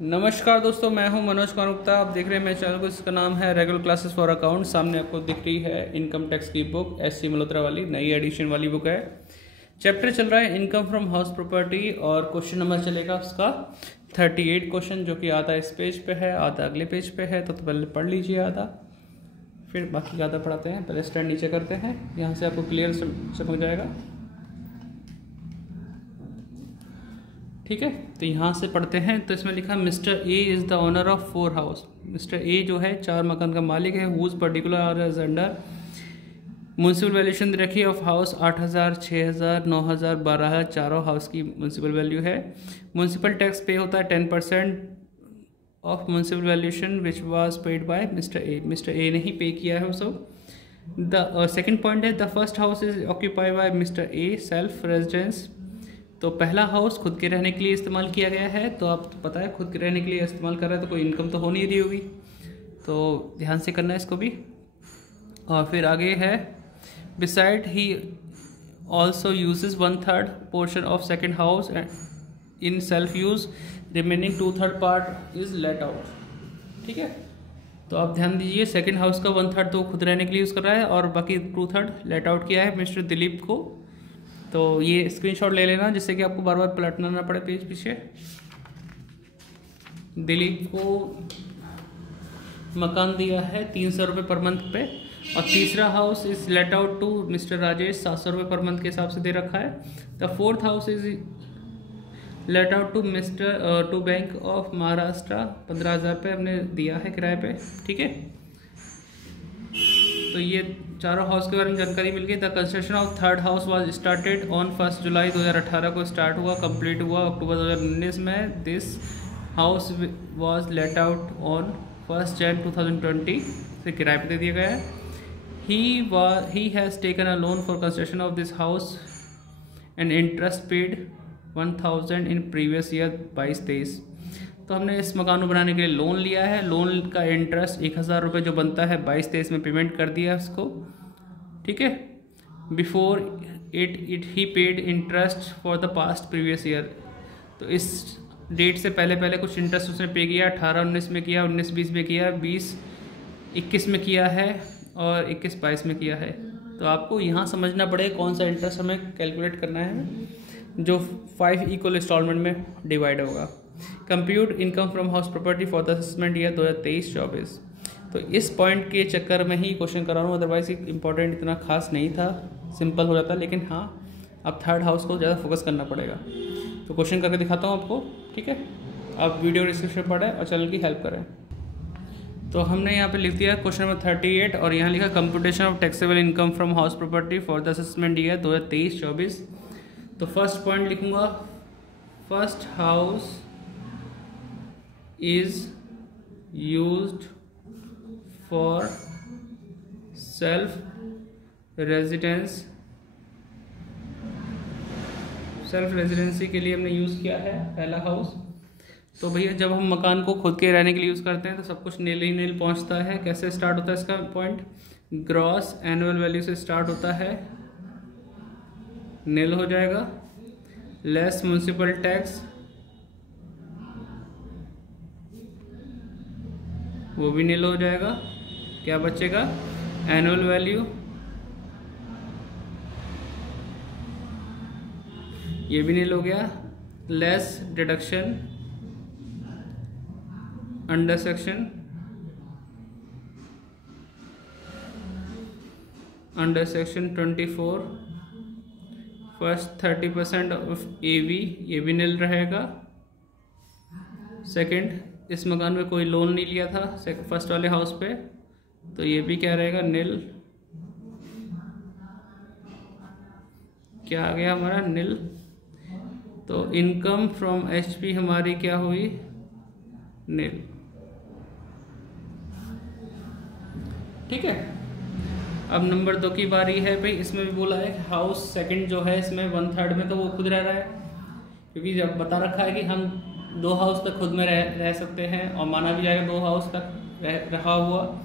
नमस्कार दोस्तों, मैं हूं मनोज कुमार गुप्ता। आप देख रहे हैं मेरे चैनल को, इसका नाम है रेगुलर क्लासेस फॉर अकाउंट। सामने आपको दिख रही है इनकम टैक्स की बुक, एससी मल्होत्रा वाली नई एडिशन वाली बुक है। चैप्टर चल रहा है इनकम फ्रॉम हाउस प्रॉपर्टी और क्वेश्चन नंबर चलेगा उसका 38 क्वेश्चन, जो कि आधा इस पेज पे है, आधा अगले पेज पे है। तो पहले पढ़ लीजिए आधा, फिर बाकी आधा पढ़ाते हैं। पहले स्टैंड नीचे करते हैं, यहाँ से आपको क्लियर समझ जाएगा। ठीक है, तो यहाँ से पढ़ते हैं। तो इसमें लिखा mister A is the owner of 4 house. Mister A जो है 4 मकान का मालिक है। Whose particular are as under municipal valuation रखी ऑफ हाउस 8,000, 6,000, 9,000, 12,000, चारों हाउस की म्यूनसिपल वैल्यू है। म्यूनसिपल टैक्स पे होता है 10% of municipal valuation which was paid by mister A. Mister A ने ही पे किया है वो सब। द सेकेंड पॉइंट है the first house is occupied by mister A self residence. तो पहला हाउस खुद के रहने के लिए इस्तेमाल किया गया है। तो आप पता है खुद के रहने के लिए इस्तेमाल कर रहा है तो कोई इनकम तो हो नहीं रही होगी, तो ध्यान से करना है इसको भी। और फिर आगे है beside he also uses 1/3 portion of second house in self use, remaining 2/3 part is let out. ठीक है, तो आप ध्यान दीजिए, सेकेंड हाउस का 1/3 तो खुद रहने के लिए यूज़ कर रहा है और बाकी 2/3 लेट आउट किया है मिस्टर दिलीप को। तो ये स्क्रीनशॉट ले लेना जिससे कि आपको बार बार पलटना ना पड़े पेज पीछे। दिलीप को मकान दिया है 300 रुपये पर मंथ पे, और तीसरा house is let out to mister Rajesh 700 रुपये पर मंथ के हिसाब से दे रखा है। The fourth house is let out to mister to bank of Maharashtra, 15,000 रुपये हमने दिया है किराए पे। ठीक है, तो ये चारों हाउस के बारे में जानकारी मिल गई। The construction of third house was started on 1 जुलाई 2018 को स्टार्ट हुआ, कंप्लीट हुआ अक्टूबर 2019 में। This house was let out on 1 जनवरी 2020 से किराए पे दे दिया गया है। He has taken a loan for construction of this house and interest paid 1,000 in previous year 22-23। तो हमने इस मकान को बनाने के लिए लोन लिया है। लोन का इंटरेस्ट 1,000 रुपये जो बनता है 22-23 में पेमेंट कर दिया है उसको। ठीक है, before it he paid interest for the past previous year. तो इस डेट से पहले कुछ इंटरेस्ट उसने पे किया, 18-19 में किया, 19-20 में किया, 20-21 में किया है और 21-22 में किया है। तो आपको यहाँ समझना पड़ेगा कौन सा इंटरेस्ट हमें कैलकुलेट करना है, जो 5 इक्वल इंस्टॉलमेंट में डिवाइड होगा। Compute income from house property for the assessment year 2023-24। तो इस पॉइंट के चक्कर में ही क्वेश्चन करा रहा हूँ, अदरवाइज इंपॉर्टेंट इतना खास नहीं था, सिंपल हो जाता। लेकिन हाँ, अब थर्ड हाउस को ज़्यादा फोकस करना पड़ेगा। तो क्वेश्चन करके दिखाता हूँ आपको। ठीक है, आप वीडियो डिस्क्रिप्शन पढ़ें और चैनल की हेल्प करें। तो हमने यहाँ पे लिख दिया क्वेश्चन नंबर 38 और यहाँ लिखा computation of taxable income from house property for the assessment year 2023-24। तो फर्स्ट पॉइंट लिखूँगा, first house is used for self residence। Self residency के लिए हमने यूज़ किया है पहला हाउस। तो भैया जब हम मकान को खुद के रहने के लिए यूज़ करते हैं तो सब कुछ नील ही नील पहुंचता है। कैसे स्टार्ट होता है इसका पॉइंट, ग्रॉस एनुअल वैल्यू से स्टार्ट होता है, नील हो जाएगा। लेस म्यूनसिपल टैक्स, वो भी नील हो जाएगा। क्या बचेगा, एनुअल वैल्यू, ये भी नील हो गया। Less deduction under section, under section 24 first 30% of AV, ये भी नील रहेगा। सेकंड, इस मकान में कोई लोन नहीं लिया था फर्स्ट वाले हाउस पे, तो ये भी क्या रहेगा, नील। क्या आ गया हमारा, नील। तो इनकम फ्रॉम एचपी हमारी क्या हुई, नील। ठीक है, अब नंबर 2 की बारी है भाई। इसमें भी बोला है हाउस सेकंड जो है इसमें 1/3 में तो वो खुद रह रहा है, क्योंकि जब बता रखा है कि हम 2 हाउस तक खुद में रह सकते हैं और माना भी जाएगा 2 हाउस तक रहा हुआ।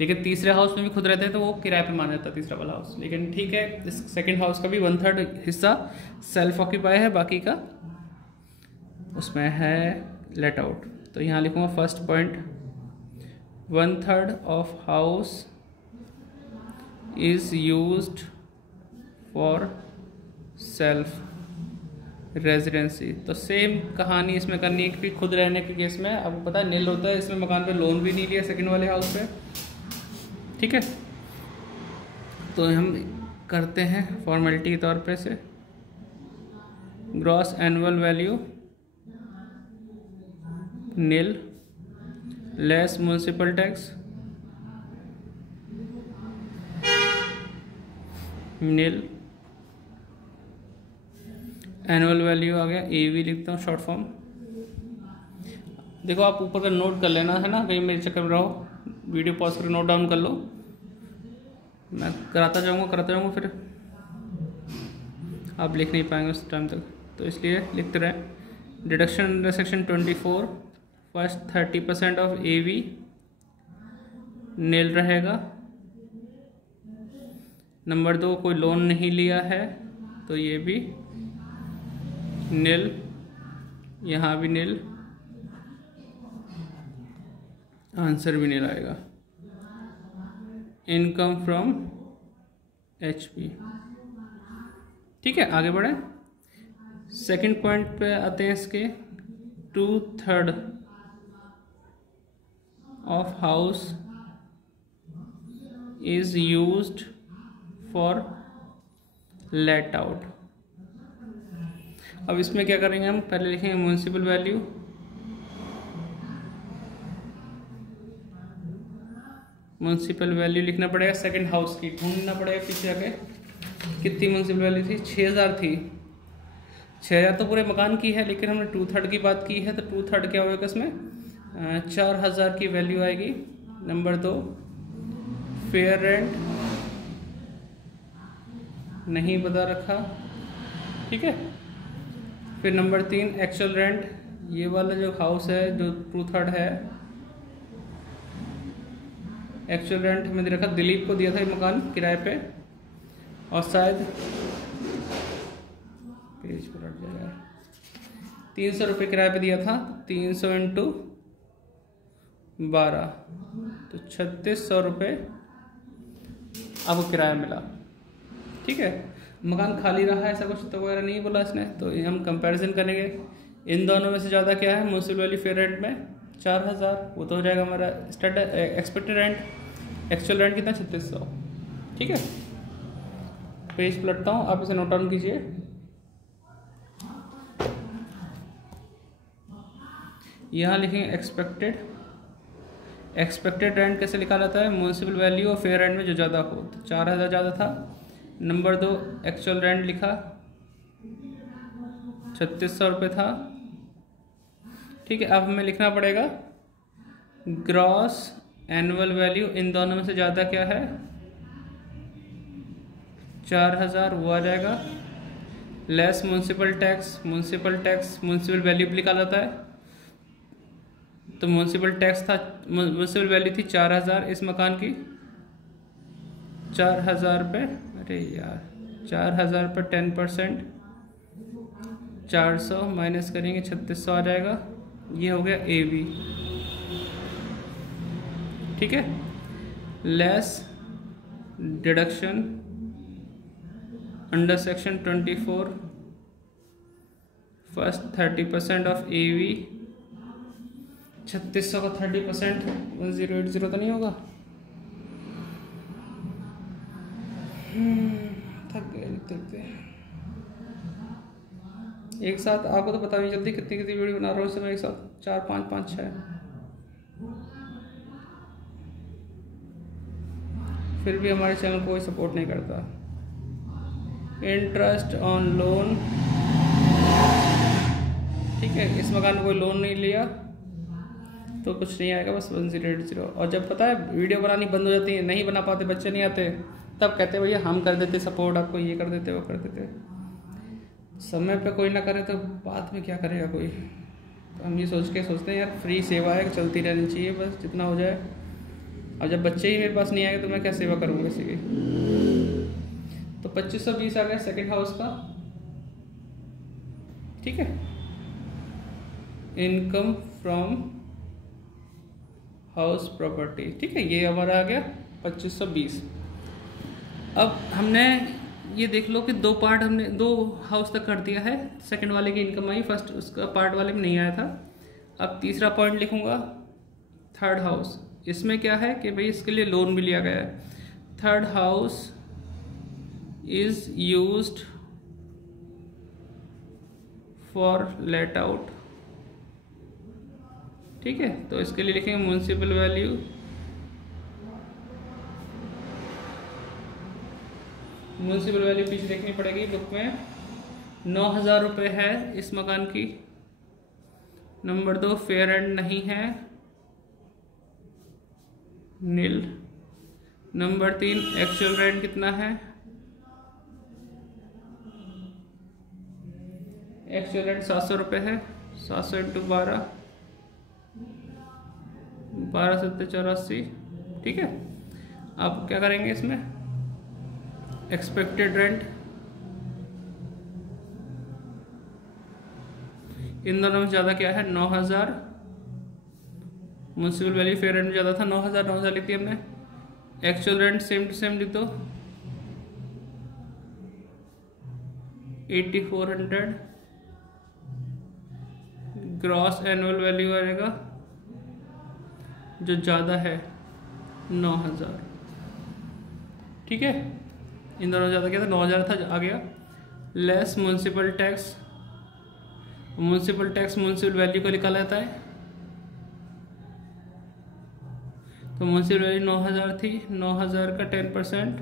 लेकिन तीसरे हाउस में भी खुद रहते हैं तो वो किराए पे माना जाता है तीसरा वाला हाउस। लेकिन ठीक है, इस सेकंड हाउस का भी 1/3 हिस्सा सेल्फ ऑक्यूपाई है, बाकी का उसमें है लेट आउट। तो यहाँ लिखूँगा first point, 1/3 of house is used for self residency. तो सेम कहानी इसमें करनी है कि खुद रहने के केस में आपको पता है नील होता है, इसमें मकान पे लोन भी नहीं लिया सेकंड वाले हाउस पे, ठीक है। तो हम करते हैं फॉर्मेलिटी के तौर पे से, ग्रॉस एनुअल वैल्यू नील लेस म्युनिसिपल टैक्स नील, एनुअल वैल्यू आ गया, AV लिखता हूँ शॉर्ट फॉर्म। देखो आप ऊपर का नोट कर लेना है ना, कहीं मेरे चक्कर में रहो, वीडियो पॉज करके नोट डाउन कर लो, मैं कराता जाऊँगा फिर आप लिख नहीं पाएंगे उस टाइम तक, तो इसलिए लिखते रहे। Deduction under section 24, first 30% of AV नील रहेगा। नंबर 2, कोई लोन नहीं लिया है तो ये भी नील, यहाँ भी नील, आंसर भी नील आएगा। इनकम फ्रॉम HP, ठीक है। आगे बढ़े, सेकंड पॉइंट पे आते हैं इसके, 2/3 of house is used for let out. अब इसमें क्या करेंगे हम, पहले लिखेंगे म्युनिसिपल वैल्यू, म्युनिसिपल वैल्यू लिखना पड़ेगा सेकंड हाउस की, ढूंढना पड़ेगा पीछे आके कितनी म्युनिसिपल वैल्यू थी, 6000 थी। 6000 तो पूरे मकान की है, लेकिन हमने 2/3 की बात की है, तो 2/3 क्या होगा इसमें, 4000 की वैल्यू आएगी। नंबर 2, फेयर रेंट नहीं बता रखा, ठीक है। फिर नंबर 3, एक्चुअल रेंट, ये वाला जो हाउस है जो 2/3 है, एक्चुअल रेंट हमें दे रखा, दिलीप को दिया था ये मकान किराए पे, और शायद पेज पर हट जाएगा, 300 रुपये किराए पे दिया था, 300 × 12 तो 3600 रुपये आपको किराया मिला, ठीक है। मकान खाली रहा, ऐसा कुछ तो वगैरह नहीं बोला इसने, तो हम कंपैरिजन करेंगे इन दोनों में से ज़्यादा क्या है, म्युनिसिपल वैल्यू फेयर रेंट में 4000, वो तो हो जाएगा हमारा एक्सपेक्टेड रेंट, एक्चुअल रेंट कितना 3600, ठीक है। पेज पलटता हूँ, आप इसे नोट डाउन कीजिए। यहाँ लिखेंगे एक्सपेक्टेड रेंट कैसे लिखा जाता है, म्युनिसिपल वैल्यू और फेयर रेंट में जो ज़्यादा हो, तो 4000 ज़्यादा था। नंबर 2, एक्चुअल रेंट लिखा 3600 रुपये था, ठीक है। अब हमें लिखना पड़ेगा ग्रॉस एनुअल वैल्यू, इन दोनों में से ज़्यादा क्या है, 4000 वो आ जाएगा, less municipal tax, municipal value भी लिखा जाता है, तो म्युनिसिपल टैक्स था, म्युनिसिपल वैल्यू थी 4000 इस मकान की, 4000 पे, अरे यार 4000 पर 10%, 400 माइनस करेंगे 3600 आ जाएगा, ये हो गया AV, ठीक है। Less deduction under section 24, first 30% of AV, 3600 का 30% 1080 तो नहीं होगा, थक गए लिखते। एक साथ आपको तो पता नहीं चलती कितनी वीडियो बना रहा हूँ इस समय, एक साथ 4 5 5 6, फिर भी हमारे चैनल कोई सपोर्ट नहीं करता। इंटरेस्ट ऑन लोन, ठीक है, इस मकान में कोई लोन नहीं लिया तो कुछ नहीं आएगा, बस 1080। और जब पता है वीडियो बनानी बंद हो जाती है, नहीं बना पाते, बच्चे नहीं आते, तब कहते भैया हम कर देते सपोर्ट आपको, ये कर देते वो कर देते। समय पे कोई ना करे तो बाद में क्या करेगा कोई, तो हम ये सोचते हैं यार फ्री सेवा है, चलती रहनी चाहिए, बस जितना हो जाए। अब जब बच्चे ही मेरे पास नहीं आएंगे तो मैं क्या सेवा करूँगा किसी की। तो 2520 आ गया सेकेंड हाउस का, ठीक है। Income from house property. ठीक है, ये हमारा आ गया 2520। अब हमने ये देख लो कि दो पार्ट हमने 2 हाउस तक कर दिया है। सेकंड वाले की इनकम आई, फर्स्ट उसका पार्ट वाले में नहीं आया था। अब तीसरा पॉइंट लिखूंगा, थर्ड हाउस। इसमें क्या है कि भाई इसके लिए लोन भी लिया गया है। Third house is used for let out. ठीक है, तो इसके लिए लिखेंगे म्युनिसिपल वैल्यू पीछे देखनी पड़ेगी बुक में। 9,000 रुपये है इस मकान की। नंबर 2, फेयर एंड नहीं है, नील। नंबर 3, एक्चुअल रेंट कितना है, एक्चुअल रेंट 700 रुपये है। 700 इंटू 12, 12 7 84। ठीक है, अब क्या करेंगे इसमें, एक्सपेक्टेड रेंट, इन दोनों में ज़्यादा क्या है 9,000। म्युनिसिपल वैल्यू फेयर रेंट में ज़्यादा था 9,000 लिख दिया हमने। Actual rent same to same लिख दो 8400। ग्रॉस एनुअल वैल्यू आएगा जो ज़्यादा है 9,000। ठीक है, इन दोनों ज़्यादा क्या था 9,000 था, आ गया। Less municipal tax, municipal value को निकाला जाता है। तो म्युनिसिपल वैल्यू 9,000 थी, 9,000 का 10%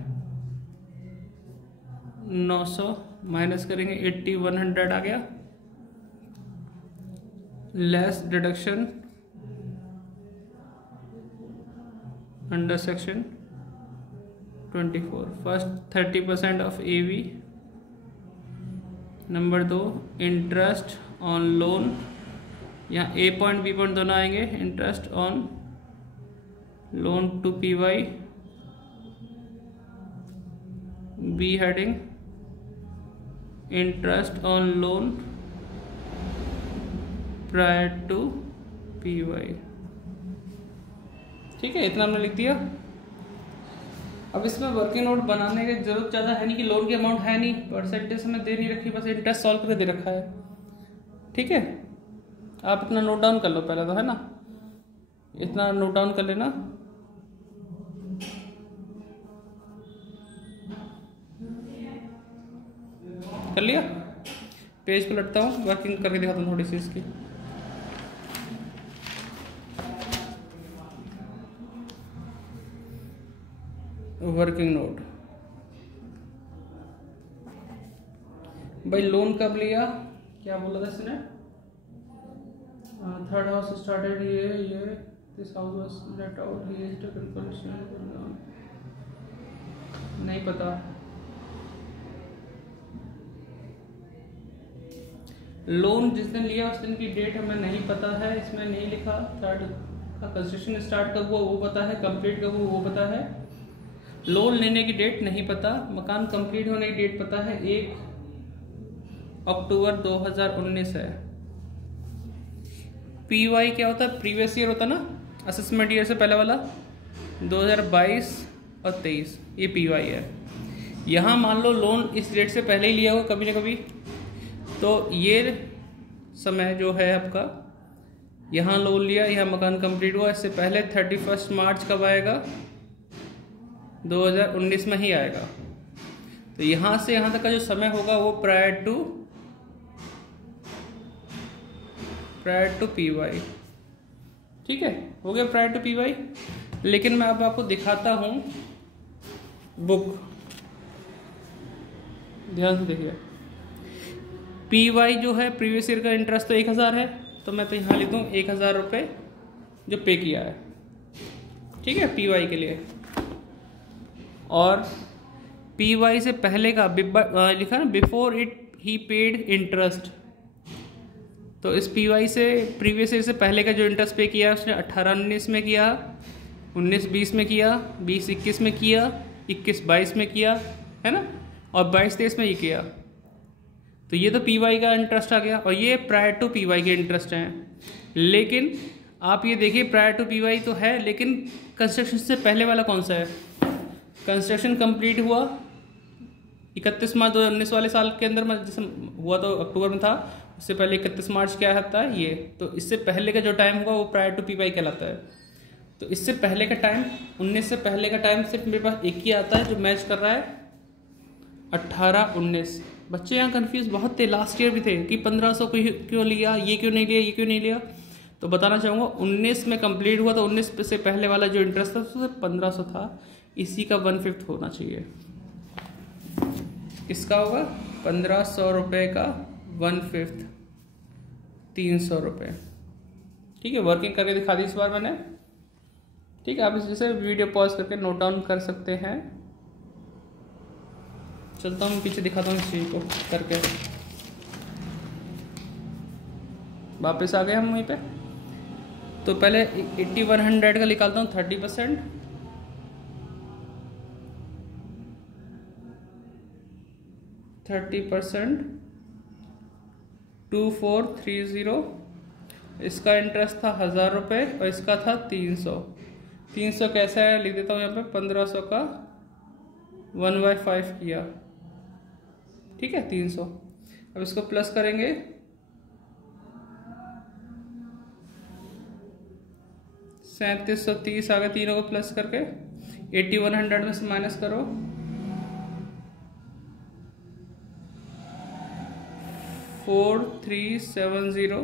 900 माइनस करेंगे 8100 आ गया। Less deduction under section 24, first 30% of AV। Number 2, interest on loan, यहाँ A पॉइंट B पॉइंट दोनों आएंगे। Interest on loan to PY, B heading interest on loan prior to PY। ठीक है, इतना हमने लिख दिया। अब इसमें वर्किंग नोट बनाने की जरूरत ज़्यादा है नहीं कि लोन की अमाउंट है नहीं, परसेंटेज हमें दे नहीं रखी, बस इंटरेस्ट सॉल्व करके दे रखा है। ठीक है, आप इतना नोट डाउन कर लो पहले तो, है ना, इतना नोट डाउन कर लेना। कर लिया, पेज को लटता हूँ, वर्किंग करके दिखाता हूँ थोड़ी सी इसकी। वर्किंग नोट, भाई लोन कब लिया, क्या बोला था इसने, थर्ड हाउस स्टार्टेड ये this house was let out, he is taken position, नहीं पता। लोन जिस दिन लिया उस दिन की डेट हमें नहीं पता है, इसमें नहीं लिखा। थर्ड का कंस्ट्रक्शन स्टार्ट कब हुआ वो पता है, कंप्लीट कब हुआ वो पता है। लोन लेने की डेट नहीं पता, मकान कंप्लीट होने की डेट पता है 1 अक्टूबर 2019 है। PY क्या होता है, प्रीवियस ईयर होता ना, असेसमेंट ईयर से पहले वाला 2022 और 23, ये PY है। यहाँ मान लो लोन इस डेट से पहले ही लिया हो कभी ना कभी, तो ये समय जो है आपका, यहाँ लोन लिया, यहाँ मकान कंप्लीट हुआ, इससे पहले 31 मार्च कब आएगा, 2019 में ही आएगा। तो यहाँ से यहाँ तक का जो समय होगा वो प्रायर टू PY। ठीक है, हो गया प्रायर टू PY। लेकिन मैं अब आपको दिखाता हूँ बुक, ध्यान से देखिए। PY जो है प्रीवियस ईयर का इंटरेस्ट तो 1,000 है, तो मैं तो यहाँ लिख दूँ 1,000 रुपये जो पे किया है। ठीक है, PY के लिए। और PY से पहले का लिखा ना, before it he paid interest, तो इस PY से प्रीवियस ईयर से पहले का जो इंटरेस्ट पे किया उसने 18-19 में किया, 19-20 में किया, 20-21 में किया, 21-22 में किया, है ना, और 22-23 में ये किया। तो ये तो PY का इंटरेस्ट आ गया, और ये प्रायर टू PY के इंटरेस्ट हैं। लेकिन आप ये देखिए प्रायर टू पीवाई तो है, लेकिन कंस्ट्रक्शन से पहले वाला कौन सा है? कंस्ट्रक्शन कंप्लीट हुआ 31 मार्च 2019 वाले साल के अंदर, जैसे हुआ तो अक्टूबर में था, उससे पहले 31 मार्च क्या आता है ये, तो इससे पहले का जो टाइम होगा वो प्रायर टू पीवाई कहलाता है। तो इससे पहले का टाइम 19 से पहले का टाइम सिर्फ मेरे पास एक ही आता है जो मैच कर रहा है 18-19। बच्चे यहाँ कंफ्यूज बहुत थे, लास्ट ईयर भी थे कि 1500 क्यों लिया, ये क्यों नहीं लिया, ये क्यों नहीं लिया। तो बताना चाहूँगा 19 में कंप्लीट हुआ तो 19 से पहले वाला जो इंटरेस्ट था उससे 1500 था, इसी का 1/5 होना चाहिए। इसका होगा 1500 रुपये का 1/5, 300 रुपये। ठीक है, वर्किंग करके दिखा दी इस बार मैंने। ठीक है, आप इसे वीडियो पॉज करके नोट डाउन कर सकते हैं। चलता हूँ पीछे दिखाता हूँ इस चीज़ को करके। वापस आ गए हम वहीं पे। तो पहले 8100 का निकालता हूँ 30%, 2430। इसका इंटरेस्ट था 1000 रुपये और इसका था 300। 300 कैसा है लिख देता हूँ यहाँ पे, 1500 का 1/5 किया। ठीक है 300। अब इसको प्लस करेंगे 3730 आ गया, तीनों को प्लस करके 8100 में से माइनस करो 4370।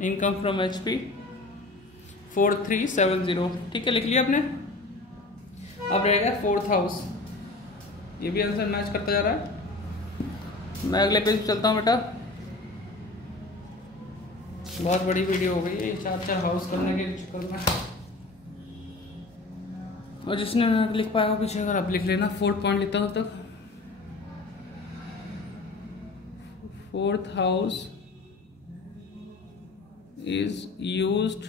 Income from HP 4370। ठीक है, लिख लिया आपने। अब रहेगा 4th हाउस, ये भी आंसर मैच करता जा रहा है। मैं अगले पेज चलता हूँ बेटा। बहुत बड़ी वीडियो हो गई है 4 हाउस करने के चक्कर में, और जिसने लिख पाएगा पीछे अगर आप लिख लेना। 4th पॉइंट लिखता हूँ तब तक। 4th house is used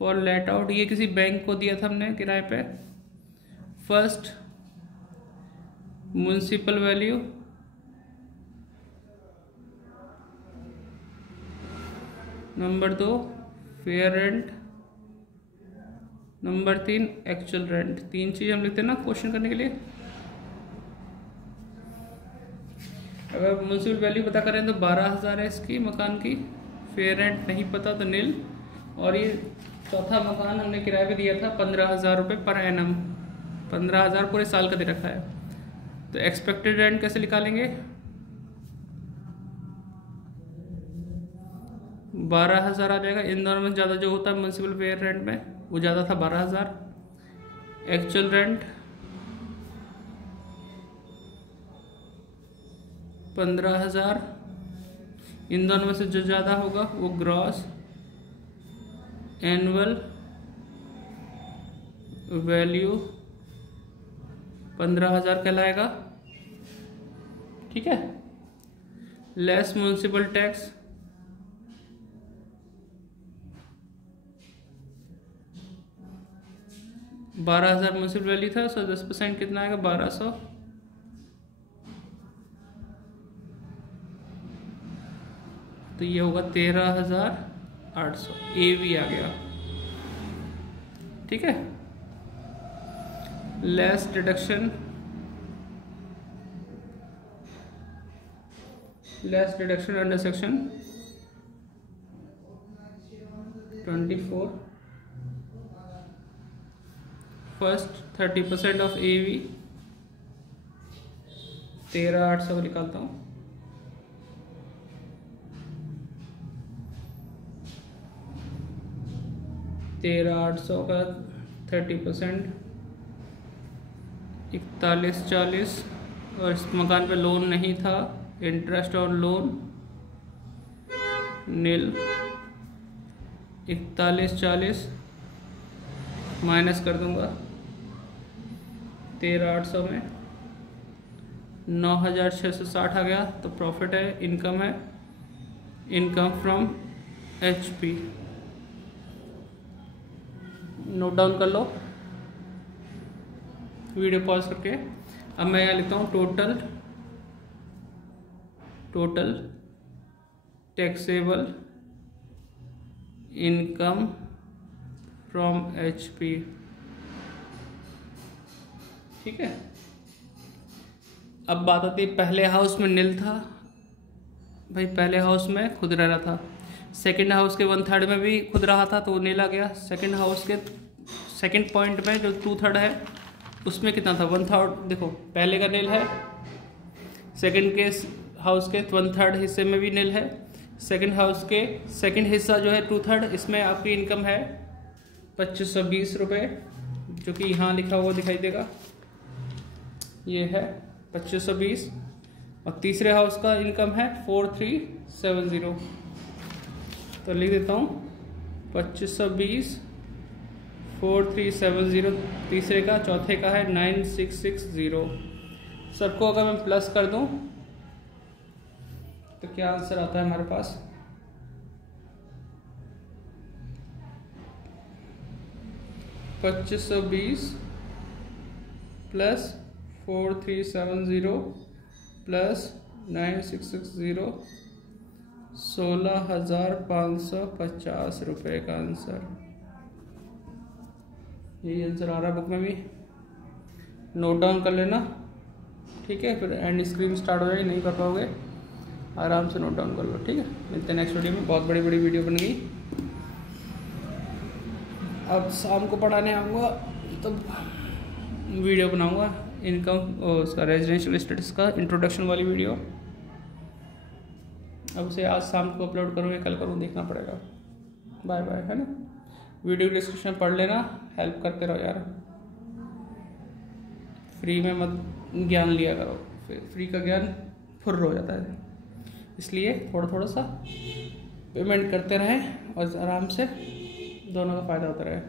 for let out. ये किसी बैंक को दिया था हमने किराए पे। First municipal value, number 2 fair rent, number 3 actual rent. 3 चीज हम लिखते हैं ना क्वेश्चन करने के लिए। अगर म्युनिसिपल वैल्यू पता करें तो 12,000 है इसकी मकान की, फेयर रेंट नहीं पता तो नील, और ये चौथा मकान हमने किराए पे दिया था 15,000 रुपये पर एनम, 15,000 पूरे साल का दे रखा है। तो एक्सपेक्टेड रेंट कैसे निकालेंगे? 12,000 आ जाएगा। इन दोनों में ज़्यादा जो होता है म्युनिसिपल फेयर रेंट में वो ज़्यादा था 12,000। Actual rent 15,000। इन दोनों में से जो ज़्यादा होगा वो ग्रॉस एनुअल वैल्यू 15,000 कहलाएगा। ठीक है, less municipal tax 12,000 municipal value था, 10% कितना आएगा 1200। तो ये होगा 13,800। AV आ गया। ठीक है, less deduction, under section 24। First 30% of AV 13,800 को निकालता हूँ। $13,800 का 30% 4140। और इस मकान पे लोन नहीं था, interest on loan nil. 4140 minus कर दूंगा 13,800 में 9,660 आ गया। तो प्रॉफिट है, इनकम है, income from HP। Note down कर लो वीडियो पॉज करके। अब मैं यहाँ लिखता हूँ total taxable income from HP। ठीक है। अब बात आती है, पहले हाउस में नील था भाई, पहले हाउस में खुद रह रहा था। सेकंड हाउस के 1/3 में भी खुद रहा था तो वो नील आ गया। सेकंड हाउस के सेकंड पॉइंट में जो 2/3 है उसमें कितना था, 1/3। देखो पहले का नील है, सेकंड के हाउस के 1/3 हिस्से में भी नील है। सेकंड हाउस के सेकंड हिस्सा जो है 2/3, इसमें आपकी इनकम है 2520 रुपये, जो कि यहाँ लिखा हुआ दिखाई देगा, ये है 2520। और तीसरे हाउस का इनकम है 4370, तो लिख देता हूँ 2520 4370 तीसरे का, चौथे का है 9660। सबको अगर मैं प्लस कर दूं तो क्या आंसर आता है हमारे पास, 2520 प्लस 4370 प्लस 9660, 16,550 रुपये का आंसर। यही आंसर आ रहा है बुक में भी, नोट डाउन कर लेना। ठीक है, फिर एंड स्क्रीन स्टार्ट हो जाएगी, नहीं कर पाओगे आराम से नोट डाउन कर लो। ठीक है, मिलते हैं नेक्स्ट वीडियो में। बहुत बड़ी बड़ी वीडियो बन गई। अब शाम को पढ़ाने आऊँगा तो वीडियो बनाऊँगा इनकम उसका रेजिडेंशियल स्टेटस का इंट्रोडक्शन वाली वीडियो। अब उसे आज शाम को अपलोड करूँगा, कल करूँ, देखना पड़ेगा। बाय बाय, है ना। वीडियो डिस्क्रिप्शन पढ़ लेना, हेल्प करते रहो यार, फ्री में मत ज्ञान लिया करो, फ्री का ज्ञान फुर्र हो जाता है, इसलिए थोड़ा थोड़ा सा पेमेंट करते रहें और आराम से दोनों का फ़ायदा होता रहे।